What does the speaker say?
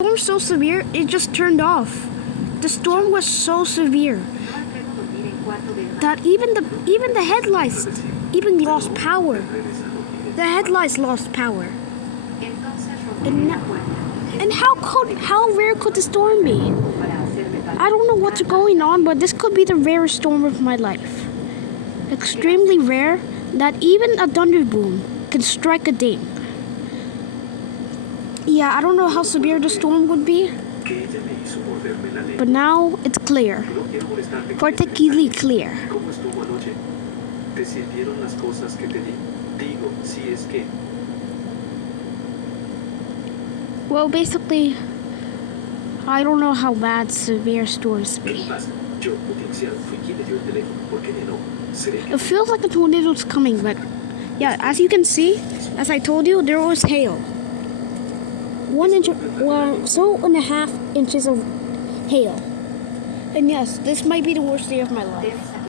The storm was so severe, it just turned off. The storm was so severe that even the headlights even lost power. The headlights lost power. And how rare could the storm be? I don't know what's going on, but this could be the rarest storm of my life. Extremely rare that even a thunder boom can strike a dame. Yeah, I don't know how severe the storm would be, but now it's clear. Particularly clear. Well, basically, I don't know how bad severe storms be. It feels like a tornado's coming, but yeah, as you can see, as I told you, there was hail. 1 inch, well, 2.5 inches of hail. And yes, this might be the worst day of my life.